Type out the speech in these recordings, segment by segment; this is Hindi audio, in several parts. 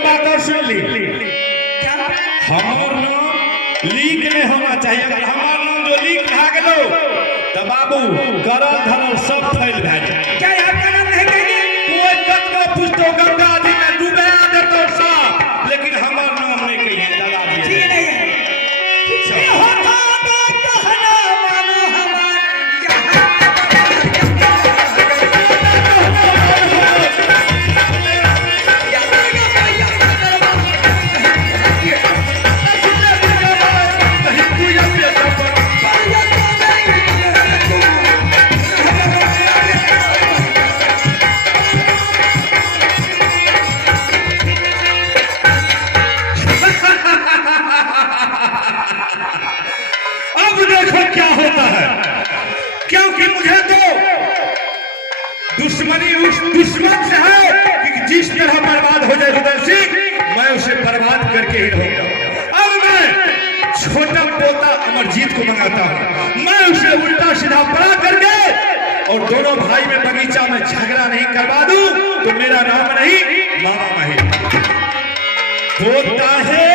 बात और सुन ली, हमार नाम लीक नहीं होना चाहिए। अगर हमार नाम जो लीक रह गलो तो बाबू करल धरल सब फैल भए जाए। क्या आपका नाम नहीं कहेंगे? कोई कतको पुछतो गंगा जी में डूबा देतो सब, लेकिन हमार नाम नहीं कहिए दादाजी। ठीक नहीं है। ये होता तो कहना मानो हमार क्या होता है, क्योंकि मुझे तो दुश्मनी उस दुश्मन से है कि जिस तरह बर्बाद हो जाए रुदल सिंह, मैं उसे बर्बाद करके ही रहूंगा। अब मैं छोटा पोता अमरजीत को मंगाता हूं, मैं उसे उल्टा सीधा पड़ा करके और दोनों भाई में बगीचा में झगड़ा नहीं करवा दूं तो मेरा नाम नहीं मामा माही। पोता है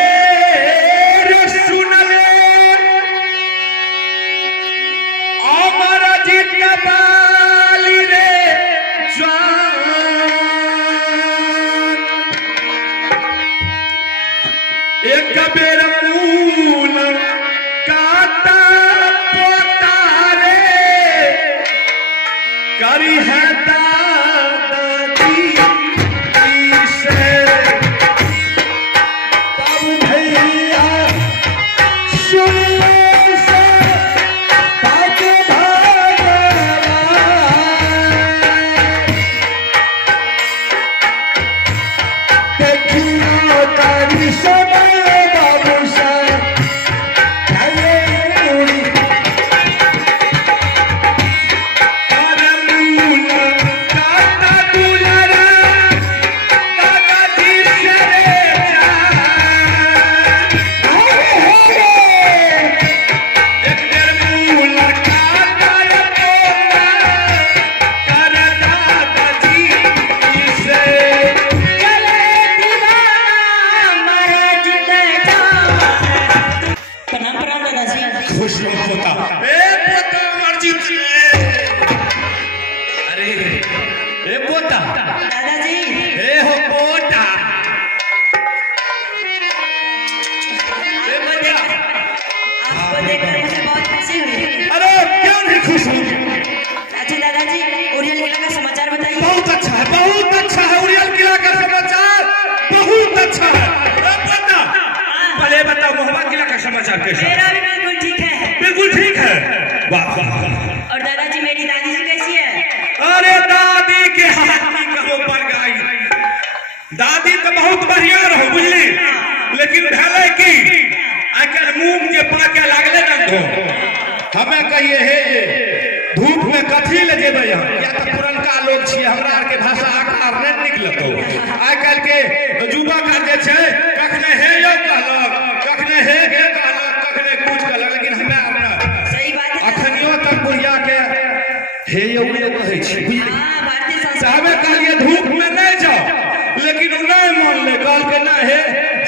बाली रे जान, एक बेर मूल काटा पोता रे करी है दादाजी से। बाबू भैया सुन समाचार कैसा? मेरा भी बिल्कुल ठीक है। बिल्कुल ठीक है। वाह वाह। और दादाजी मेरी दादी जी कैसी है? अरे दादी के हाथ में कहो पर गई, दादी तो बहुत बढ़िया रहो बुझली, लेकिन भले की आकर मूंग के पाके लागले न तो हमें कहिए हे धूप में कथी ले जेबे हम, या तो पुरनका लोग छी, हमरा आर के भाषा आकार नहीं निकलतो। आइ काल के युवा का जे छै कखने हे यो कहलक, कखने हे गे कहलक, कखने कुछ कहलक, लेकिन हमें अपना सही बात है अखनियो तक बुढ़िया के हे यो कहै छी बुझली। हां भारतीय संस्कृति साहबे कहलिए धूप में नहीं जाओ, लेकिन उ नहीं मान ले, कहल के ना हे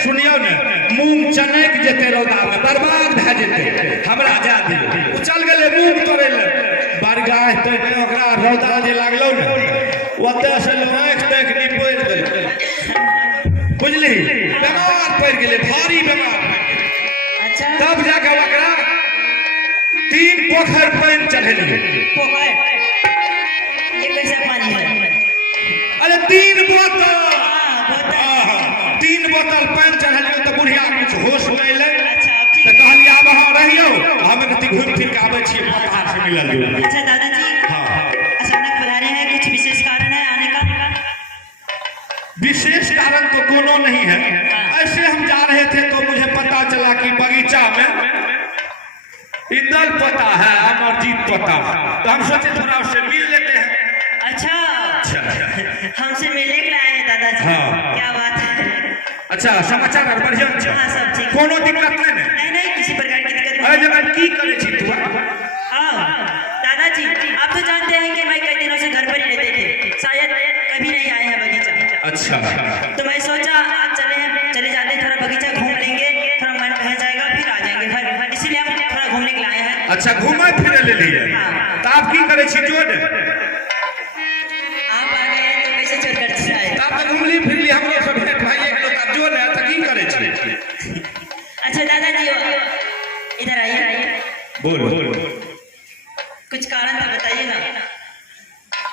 सुनियो ने मूंग चनक जेते रौदा में बर्बाद भ जेते, हमरा जा दियो। उ चल गेले मूंग तोड़े ले, बरगाह तो ओकरा रौदा जे लागलो ने ओते से आंख देख निपोर देल बुझली, बीमार पड़ गेले, भारी बीमार। अच्छा तब जाके ओकरा 3 पोखर पानी चढ़ेलिए। पोखर ये कैसा पानी है? अरे 3 बोतल, बोतल 3 बोतल पानी चढ़ेलिए तो बुढ़िया कुछ होश नहीं ले। अच्छा तो कहलिए अब अहाँ रहियो, हम कति घूम फिर के आवे छी, पता से मिलल जो। अच्छा दादाजी हां अचानक बुला रहे हैं, कुछ विशेष कारण है आने का? विशेष कारण तो कोनो नहीं है, ऐसे हम जा रहे थे तो मुझे पता चला कि बगीचा में इंदल पता है, अमरजीत पता है, तो हम सोचे थोड़ा उससे मिल लेते हैं। अच्छा हमसे मिलने के लिए आए हैं दादाजी। हाँ। क्या बात है? अच्छा समाचार बढ़िया छै? हाँ सब ठीक। कोनो दिक्कत नहीं ने? नहीं नहीं किसी प्रकार की दिक्कत अरे नहीं। जगह की करे छी तू? दादाजी आप तो जानते हैं कि मैं कई दिनों से घर पर ही रहते थे, शायद कभी नहीं आए हैं बगीचा। अच्छा तो मैं सोचा आप चले चले जाते हैं, थोड़ा बगीचा घूम लेंगे, थोड़ा मन बह जाएगा, फिर आ जाएंगे घर। इसीलिए हम थोड़ा घूमने के लिए आए हैं। अच्छा घूमा फिरे ले लिए तो आप की करे छी जोड़ आप आ गए हैं तो कैसे चोर कर जाए। आप तो घूमली फिरली हम लोग सब भेंट भाई एक लोग आप जोड़ है तो की करे छी। अच्छा दादाजी इधर आइए। बोल कुछ कारण तो बताइए ना।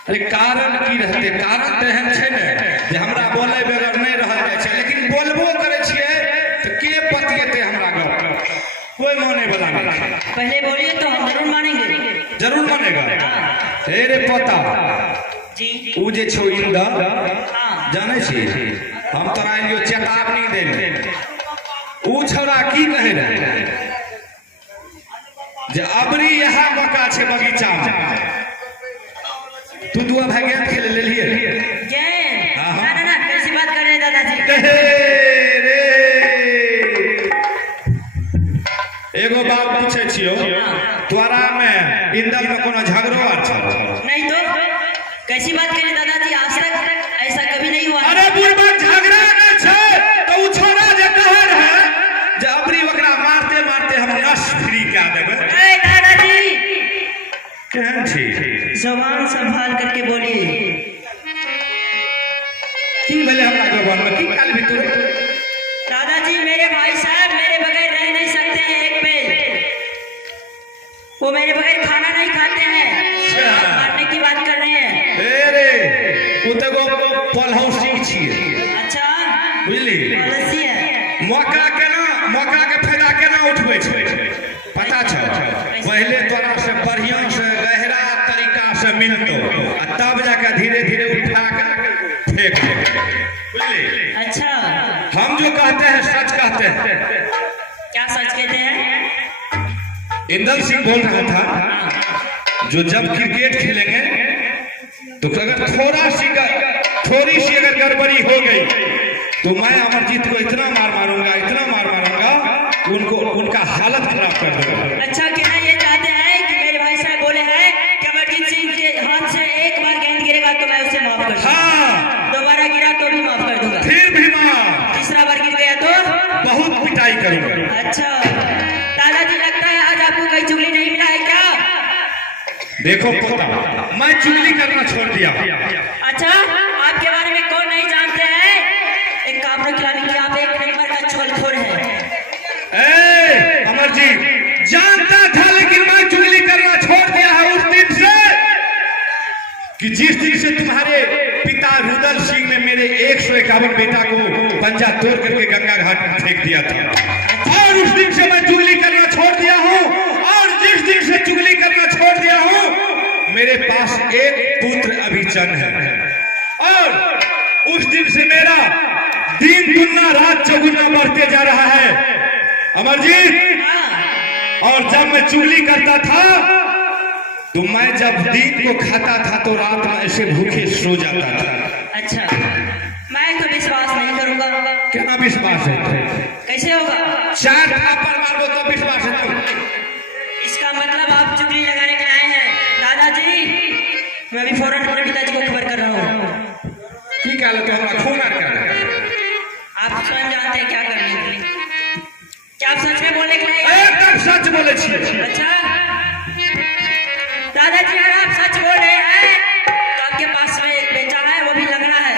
अरे कारण की रहते कारण तो एहन छै ने जे हमरा बोले बगैर नहीं रह जाए छै, लेकिन बोलबो करे छिए तो के पतिएते हमरा गप कोई माने वाला नहीं। पहले बोलिए तो हम जरूर मानेंगे। जरूर मानेगा। हे रे पता जी ऊ जे छौ इंदा हाँ जाने छी हम तोरा लियो चेतावनी देने ऊ छोरा की कहे रहे जे अबरी यहाँ मौका छे बगीचा में तू दुआ भाई गेंद खेले ले लिए गेंद हाँ, हाँ। ना ना ना कैसी बात कर रहे हैं दादाजी। रे एगो बात पूछे छियो तोरा में इंदल में कोनो झगड़ो आर छ नहीं तो कैसी बात कर रहे हैं दादाजी, आज तक ऐसा कभी नहीं हुआ। अरे बुढ़बा झगड़ा न छे तो उ छोरा जे कहे रहे जे अबरी ओकरा मारते मारते हम नस फ्री क्या देबे। ए दादाजी केहन छी जबान संभाल करके बोलिए। की भले हमरा जबान में की काल भी तू दादाजी मेरे भाई साहब मेरे बगैर रह नहीं सकते हैं एक पे, वो मेरे बगैर खाना नहीं खाते हैं। मारने की बात कर रहे हैं। ए रे उ तो गो पलहौ सिंह छिए अच्छा बुझली पॉलिसी है। मौका के फायदा केना उठबै छै पता छ पहले तोरा से बढ़िया से गहरा तरीका से मिलतो आ तब जाके धीरे धीरे उठा के फेंक दे बुझली। अच्छा हम जो कहते हैं सच कहते हैं। क्या सच कहते हैं। इंदल सिंह बोल रहा था जो जब क्रिकेट खेलेंगे तो अगर थोड़ी सी अगर गड़बड़ी हो गई तो मैं अमरजीत को इतना मारूंगा उनका हालत खराब कर दूंगा। अच्छा कहना ये चाहते हैं कि मेरे भाई साहब बोले हैं कि अमरजीत सिंह के हाथ से एक बार गेंद गिरेगा तो मैं उसे माफ कर दूंगा। हाँ दोबारा गिरा तो भी माफ कर दूंगा। फिर भी माफ तीसरा बार गिर गया तो बहुत पिटाई करूंगा। अच्छा दादाजी लगता है आज आपको कोई चुगली नहीं मिला है क्या। देखो पोता मैं चुगली करना छोड़ दिया। अच्छा आपके बारे में कौन नहीं जानते हैं। एक काबरा खिलाने की आप एक नंबर का चोलखोर है। अमरजीत जानता था लेकिन मैं चुगली करना छोड़ दिया है उस दिन से कि जिस दिन से तुम्हारे पिता रुदल सिंह ने मेरे 151 बेटा को पंजा तोड़ करके गंगा घाट में फेंक दिया था और उस दिन से मैं चुगली करना छोड़ दिया हूँ। और जिस दिन से चुगली करना छोड़ दिया हूँ मेरे पास एक पुत्र अभिचन है और उस दिन से मेरा दिन दुगना रात चौगुना बढ़ते जा रहा है अमरजीत। और जब मैं चुगली करता था तो मैं जब दिन को खाता था तो रात में ऐसे भूखे सो जाता था। अच्छा मैं तो विश्वास नहीं करूंगा। क्या विश्वास है कैसे होगा। 4 थापड़ मारो तो विश्वास है तुम। इसका मतलब आप चुगली लगाने के आए हैं। दादाजी मैं अभी फौरन अपने पिताजी को खबर कर रहा हूँ। की कह लो हमारा खून आ कर आप स्वयं जानते हैं क्या करने के लिए। क्या आप सच में बोलने के लिए एकदम सच बोले छिए। अच्छा दादाजी अगर आप सच बोल रहे हैं तो आपके पास में एक बेटा है वो भी लगना है।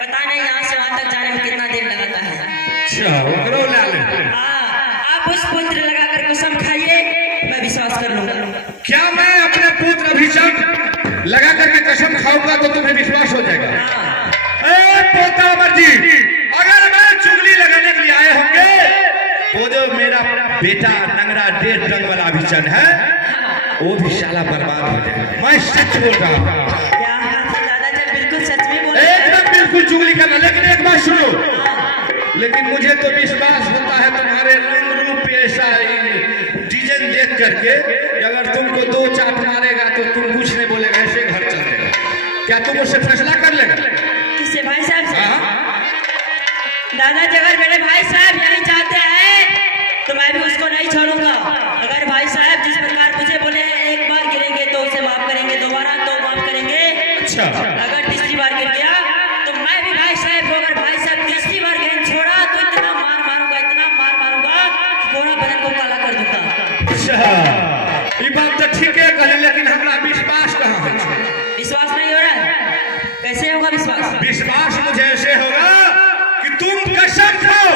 पता नहीं यहाँ से वहां तक जाने में कितना देर लगाता है। अच्छा ओकरो ले ले। आप उस पुत्र लगाकर कसम खाइए मैं विश्वास कर लूंगा। क्या मैं अपने पुत्र अभिषेक लगा करके कसम खाऊंगा तो तुम्हें विश्वास हो जाएगा। पोता अमरजीत अगर मैं चुगली लगाने के लिए आए होंगे तो जो मेरा बेटा नंगरा 1.5 टन वाला अभिचन है वो भी शाला बर्बाद हो जाएगा। मैं सच बोल रहा हूँ। क्या दादाजी बिल्कुल सच में बोल रहे हैं। एकदम बिल्कुल चुगली करना। लेकिन एक बात सुनो लेकिन मुझे तो विश्वास होता है तुम्हारे रंग रूप ऐसा डिजाइन देख करके अगर तुमको 2 चाट मारेगा तो तुम कुछ नहीं बोलेगा ऐसे घर चल देगा। क्या तुम उससे फैसला कर लेगा। किससे भाई साहब से। दादाजी अगर मेरे भाई साहब यही चाहते हैं तो मैं भी उसको नहीं छोड़ूंगा। अगर भाई साहब जिस प्रकार मुझे बोले एक बार गिरेंगे तो उसे माफ करेंगे, दोबारा तो माफ करेंगे। अच्छा अगर तीसरी बार गिर गया तो मैं भी भाई साहब को अगर भाई साहब तीसरी बार गेंद छोड़ा तो कैसे होगा विश्वास? विश्वास मुझे ऐसे होगा कि तुम कसम खाओ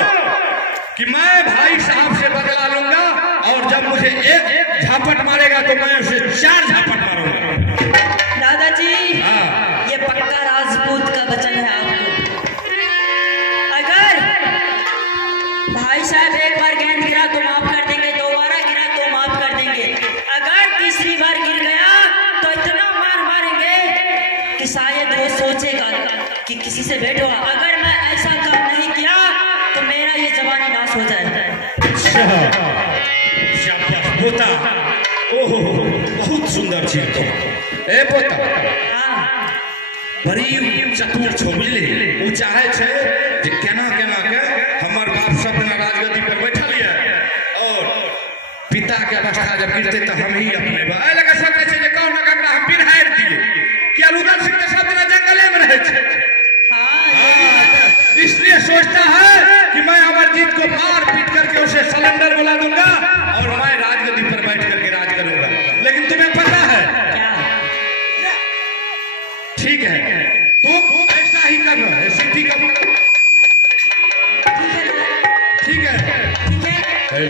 कि मैं भाई साहब से बदला लूंगा, और जब मुझे एक झापट मारेगा तो मैं उसे 4 झापट मारूंगा। दादाजी हाँ। ये पक्का राजपूत का वचन है आपको। अगर भाई साहब एक बार गेंद गिरा तो माफ कर देंगे, 2 बार गिरा तो माफ कर देंगे, अगर तीसरी बार गिर गया तो इतना मार मारेंगे कि शायद वो सोचेगा कि किसी से भेंट हुआ। अगर मैं ऐसा काम नहीं किया तो मेरा ये जवानी नाश हो जाए। शाबाश पोता, ओहो बहुत सुंदर चीज तो। ए पोता, हाँ बड़ी चतुर छो बुझली। वो चाहे छे जे केना केना के हमर बाप सब ना राजगद्दी पर बैठल ये, और पिता के अवस्था जब गिरते तो हम ही अपने ए लगे सोचे छे जे कौन ना ककरा हम बिरहार दिए, क्या रुदल सिंह के सब दिन जंगले में रहे छे। हाँ इसलिए सोचता है कि मैं अमरजीत को मार पीट करके उसे सिलेंडर बुला दूंगा और मैं राजगद्दी पर बैठ करके राज करूंगा। लेकिन तुम्हें पता है, क्या? ठीक है तुम ऐसा ही कर रहे सिद्धि का। ठीक है ठीक है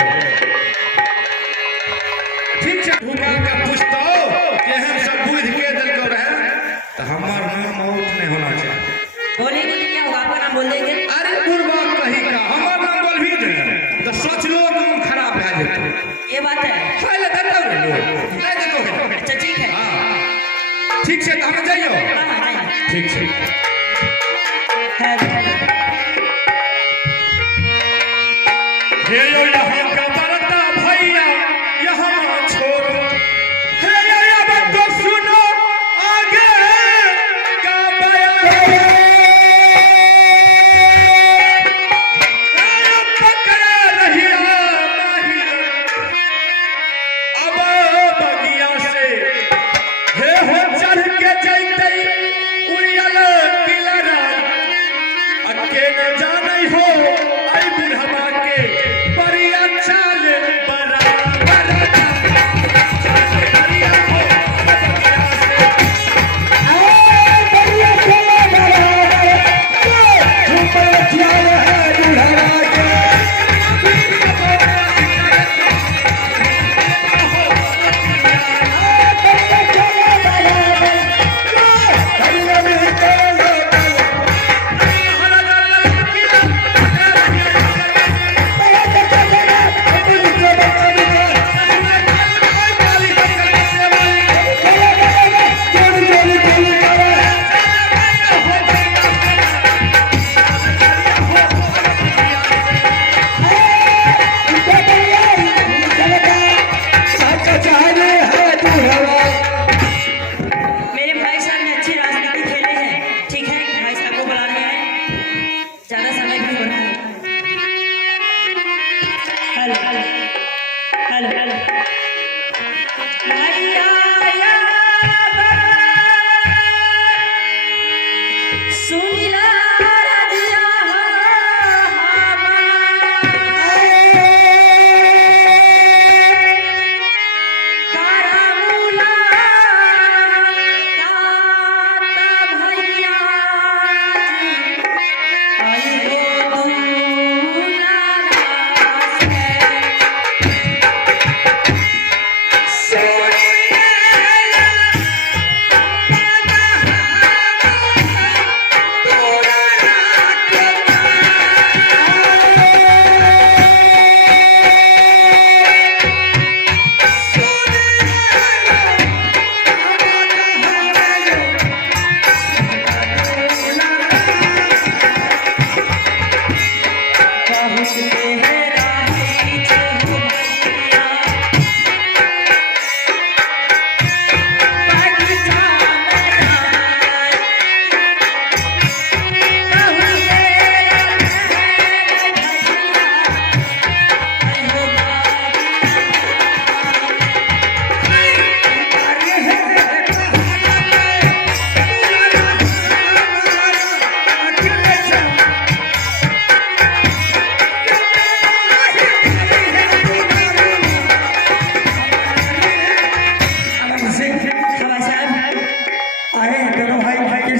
ठीक है भूखा का पूछता कि हम सब बुझ के दिल को रहे तो हमार नाम मौत नहीं होना चाहिए। बोलेंगे तो क्या होगा? आपका नाम बोल देंगे। अरे बुरबा कहीं का हमार नाम बोल भी दे तो सोच लो तुम खराब भा जेते। ये बात है। खाए ले देता हूँ लोग नहीं देतो। अच्छा ठीक है। हाँ ठीक से तो हम जाइयो। हाँ हाँ जाइए। ठीक से हे यो यहाँ का बरता भैया यहाँ ना छोड़ो, हे यो अब तो सुनो आगे का बयान। हे पकड़ा रहिया माही अब बगिया से, हे हो चढ़ के जैते उड़ियल पिलरा, अकेले जाने हो आई बुढ़वा के परिया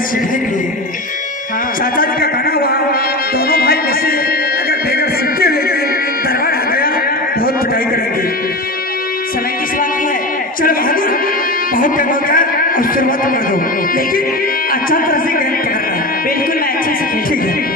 सीखेंगे। चाचा जी का कहना हुआ दोनों भाई में से अगर बेगर सीखते हुए दरबार आ गया बहुत पिटाई करेंगे। समय किस बात की है? चलो बहादुर बहुत टाइम हो गया और शुरुआत कर दो, लेकिन अच्छा तरह से गेंद पकड़ना। बिल्कुल मैं अच्छे से खेलूंगा। ठीक है।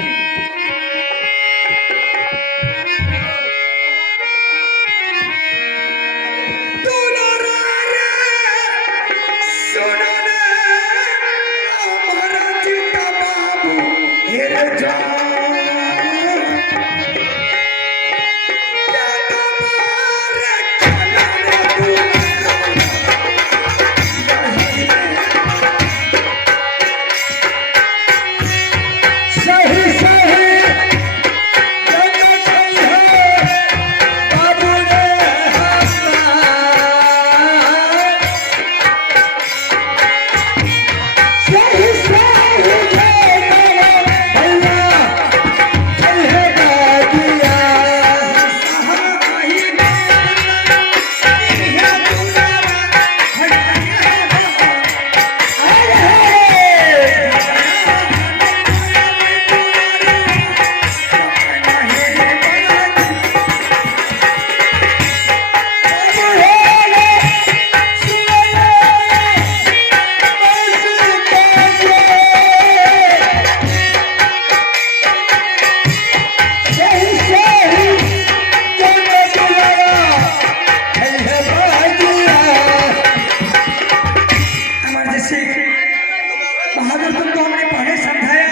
बहादुर तुमको हमने पहले समझाया,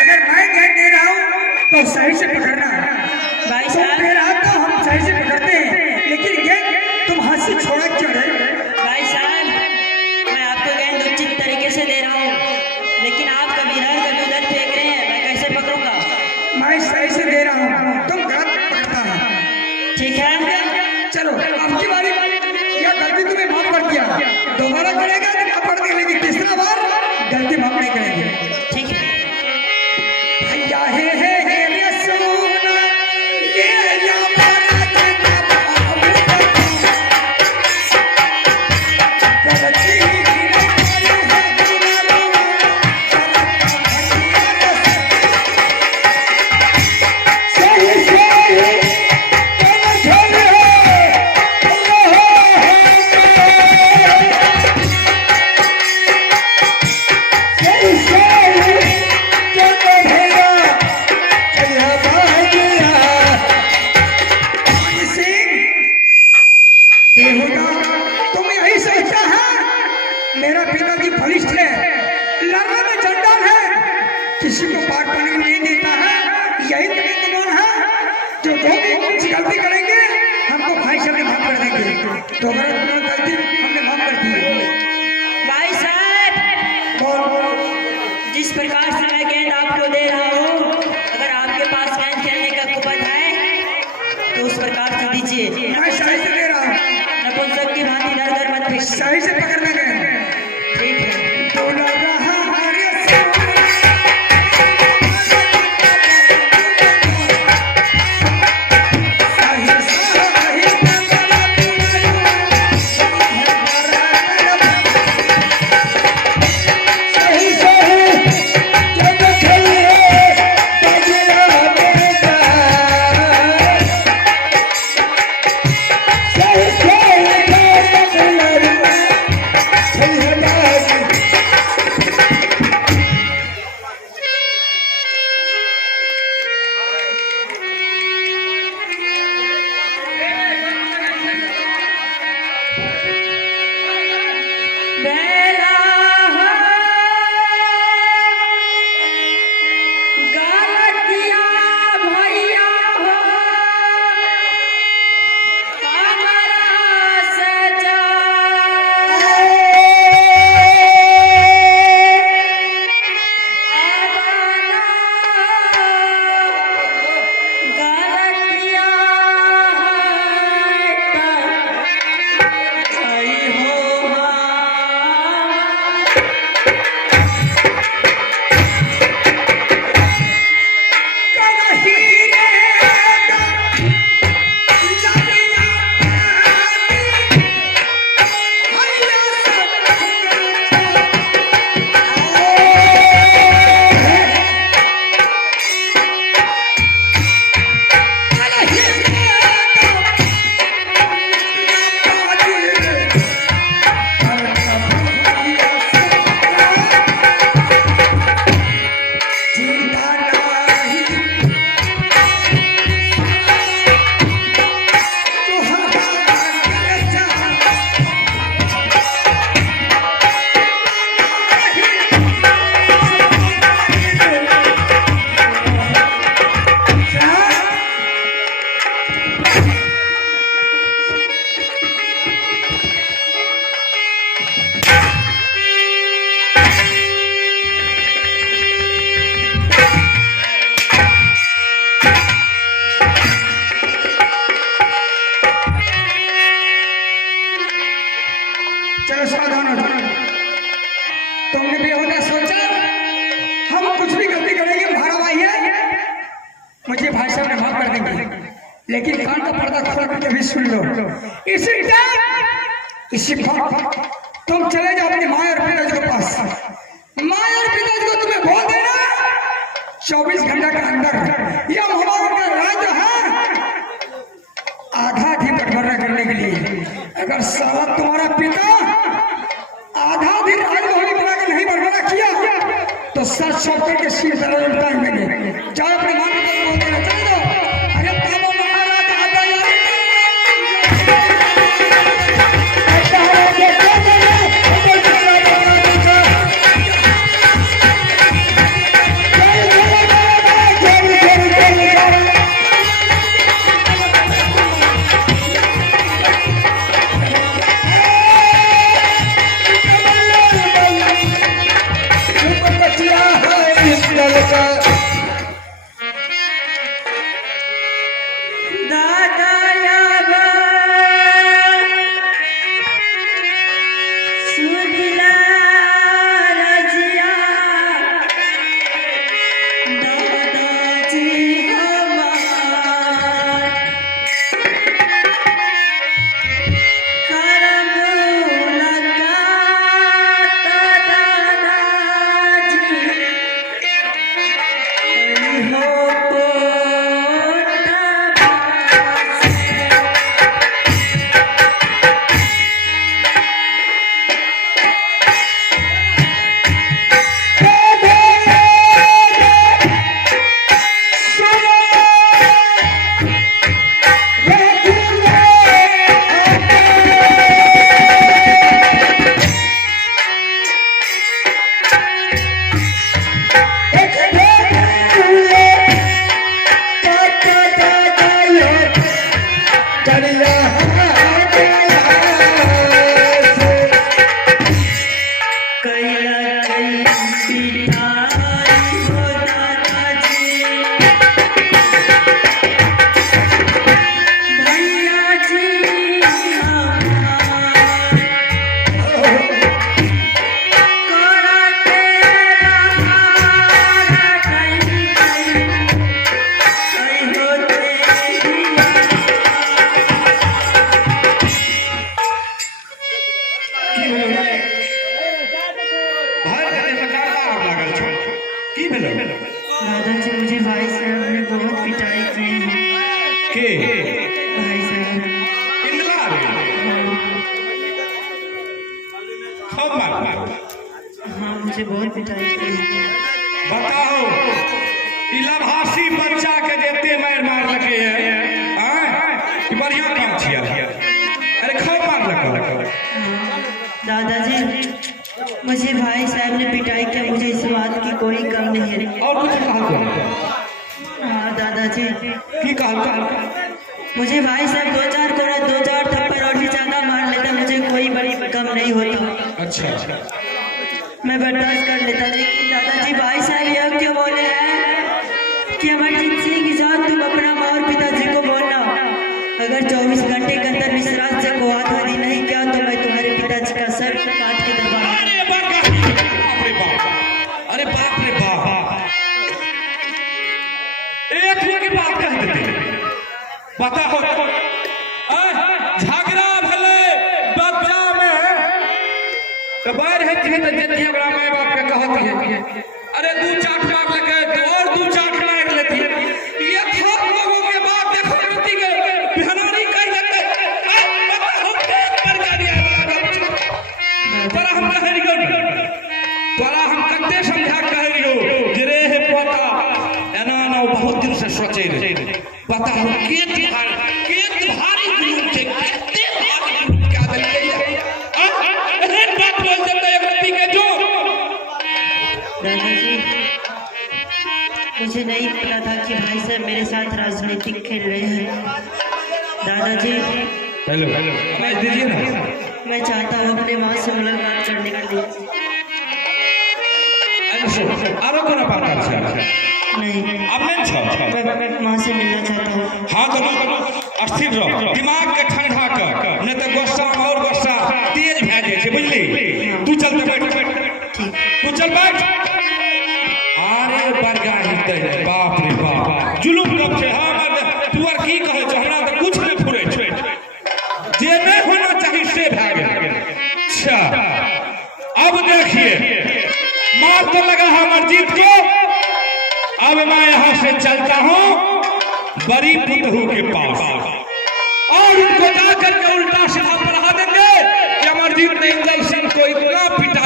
अगर मैं गेंद दे रहा हूँ तो सही से पकड़ना। भाई तुम साहब, दे रहा तो हम सही से पकड़ते हैं, लेकिन गेंद तुम हाथ से छोड़ा क्यों रहे? भाई साहब, मैं आपको गेंद उचित तरीके से दे रहा हूँ, लेकिन आप कभी इधर कभी उधर फेंक रहे हैं, मैं कैसे पकड़ूंगा? मैं सही से दे रहा हूँ, तुम गलत पकड़ता है। ठीक है, चलो आपकी बारी। यह गलती तुम्हें माफ कर दिया, दोबारा करेगा तो माफ कर देंगे, लेकिन तीसरा बार गलती माफ नहीं करेंगे। ठीक है। भैया हे रे सोना ये हमारा जितना बाबू गलती तुम यही सोचता है मेरा पिताजी बलिष्ठ है, लड़ने में चंडाल है, किसी को पाठ पढ़ने नहीं देता है, यही तुम्हें गुमान है। जो भी कुछ गलती करेंगे हमको भाई साहब ने माफ कर देंगे, तो अगर तुम्हारी गलती हमने माफ कर दी। भाई साहब, जिस प्रकार से मैं गेंद आपको दे रहा हूँ, अगर आपके पास गेंद खेलने का कुपन है तो उस प्रकार से दीजिए। मैं सही से दे रहा हूँ, नपुंसक की भांति इधर उधर मत फेंकिए। सही से पकड़ना गए। ठीक है। बोला रहा हरे सोना लेकिन कान का पर्दा खोल करके भी सुन लो। इसी टाइम इसी वक्त तुम चले जाओ अपनी माँ और पिताजी के पास। माँ और पिताजी को तुम्हें बोल देना 24 घंटे के अंदर यह हमारा का राज्य है आधा भी बंटवारा करने के लिए। अगर साला तुम्हारा पिता आधा भी राजभवन बनाकर नहीं बंटवारा किया तो सच छोड़ करके सिर दर्द उतार देंगे। जाओ अपने माँ पिता को बोल देना। चले जाओ। अरे ताबो महाराज आदा दादाजी मुझे भाई साहब ने बहुत पिटाई की है। के भाई साहब इंदला सब मार हाँ मुझे बहुत पिटाई की है। बताओ इलाभासी बच्चा के देते मार लगे है कि बढ़िया काम छिया। अरे खाओ मार लगा। दादाजी मुझे भाई साहब ने पिटाई किया, मुझे इस बात की कोई गम नहीं है। और कुछ कहा? हाँ दादाजी की कहा? मुझे भाई साहब दो चार थप्पड़ और भी ज्यादा मार लेता, मुझे कोई बड़ी गम नहीं होता। अच्छा मैं बर्दाश्त कर लेता। लेकिन दादाजी भाई साहब यह क्यों बोले हैं कि अमरजीत सिंह के साथ तुम अपना माँ और पिताजी को बोलना अगर 24 घंटे के अंदर विश्रांत से को आधा दिन नहीं किया तो मैं तुम्हारे पिताजी का सर काट के दबा। अरे बाप रे बाप, एक ही की बात कह देते। पता हो झगड़ा भले बच्चा में तो बाहर है देती है बड़ा माँ बाप का कहती है। अरे 2 चाट मार लगे तो और 2 चाट मार लेती है। ये सब लोगों के बाप देखो करती के बिहनारी कर देते। तोरा हम कह रही हो, तोरा हम कते समझा कह रही हो गिरे है पता एना ना बहुत दिन से सोचे रहे। पता हो के भारी जुलूम के कते भारी क्या देते एहन बात बोल देते एक व्यक्ति के जो। दादाजी मुझे नहीं पता था कि भाई साहब मेरे साथ राजनीतिक खेल रहे हैं। दादाजी हेलो मैं दीजिए ना। मैं चाहता हूँ अपने माँ से मुलाकात करने के लिए। आरो कोनो बात है? नहीं अब नहीं छ मैं माँ से मिलना चाहता हूँ। हाँ तो अस्थिर रहो, दिमाग के ठंडा कर, नहीं तो गुस्सा और गुस्सा तेज भै जाए छै बुझली। तू चल बैठ, तू चल बैठ। अरे बरगाही बाप रे बाप जुलूम कब छै। हाँ तू आर की कहे छ अमरजीत को अब मैं यहाँ से चलता हूँ बड़ी पुतहू के पास और उनको जाकर के उल्टा सीधा पढ़ा देंगे कि अमरजीत ने इंदल सिंह को इतना पिटा